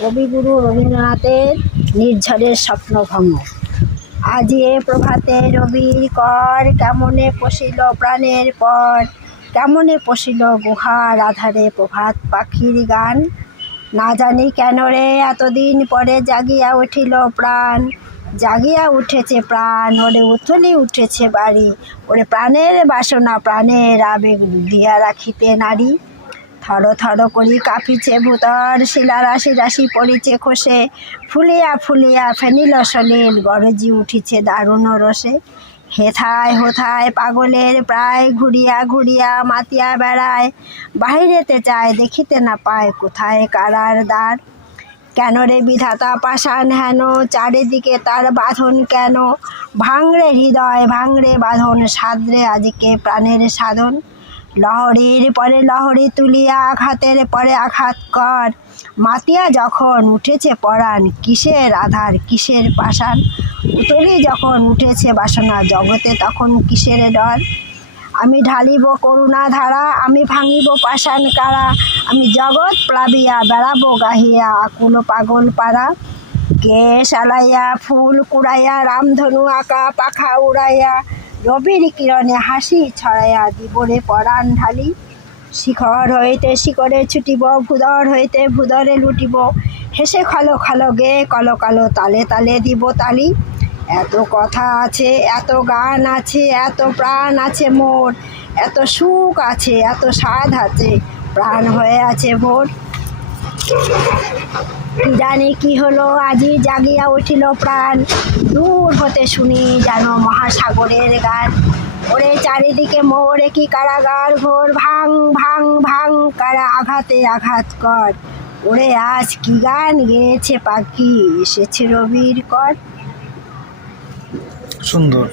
কবিগুরু রবীন্দ্রনাথের নির্ঝরের স্বপ্নভঙ্গ। আজি এ প্রভাতে রবির কর, কেমনে পশিল প্রাণের পর, কেমনে পশিল গুহার আধারে প্রভাত পাখির গান। না জানি কেন রে এতদিন পরে জাগিয়া উঠিল প্রাণ, জাগিয়া উঠেছে প্রাণ, ওরে উথলি উঠেছে বাড়ি, ওরে প্রাণের বাসনা প্রাণের আবেগ দিয়া রাখিতে নারী। থর থর করি কাঁপিছে ভূতর, শিলা রাশি রাশি পড়িছে খসে, ফুলিয়া ফুলিয়া ফেনিল সলিল গরজি উঠিছে দারুণ রসে। হেথায় হোথায় পাগলের প্রায় ঘুরিয়া ঘুরিয়া মাতিয়া বেড়ায়, বাহিরেতে চায় দেখিতে না পায় কোথায় কারার দ্বার। কেন রে বিধাতা পাষাণ হেন, চারিদিকে তার বাঁধন কেন, ভাঙরে হৃদয় ভাঙরে বাঁধন, সাদরে আজকে প্রাণের সাধন। লহরীর পরে লহরী তুলিয়া আঘাতের পরে আঘাত কর, মাতিয়া যখন উঠেছে পরাণ কিসের আধার কিসের পাষাণ। উতলি যখন উঠেছে বাসনা জগতে তখন কিসের ডর। আমি ঢালিব করুণা ধারা, আমি ভাঙিব পাষাণ কারা, আমি জগৎ প্লাবিয়া বেড়াবো গাহিয়া আকুল পাগল পাড়া। কেশ আলাইয়া ফুল কুড়াইয়া রামধনু আঁকা পাখা উড়াইয়া, রবির কিরণে হাসি ছড়াইয়া দিবরে পরাণ ঢালি। শিখর হইতে শিখরে ছুটিব, ভূদর হইতে ভূদরে লুটিব, হেসে খলো খলো গে কলো কালো তালে তালে দিব তালি। এত কথা আছে এত গান আছে এত প্রাণ আছে মোর, এত সুখ আছে এত স্বাদ আছে প্রাণ হয়ে আছে ভোর। জানি কি হলো আজি জাগিয়া উঠিল প্রাণ, দূর হতে শুনি যেন মহাসাগরের গান। ওরে চারিদিকে মোরে কি কারাগার ঘোর, ভাঙ ভাঙ ভাঙ কারা আঘাতে আঘাত কর। ওরে আজ কি গান গেয়েছে পাখি এসেছে রবির কর। সুন্দর।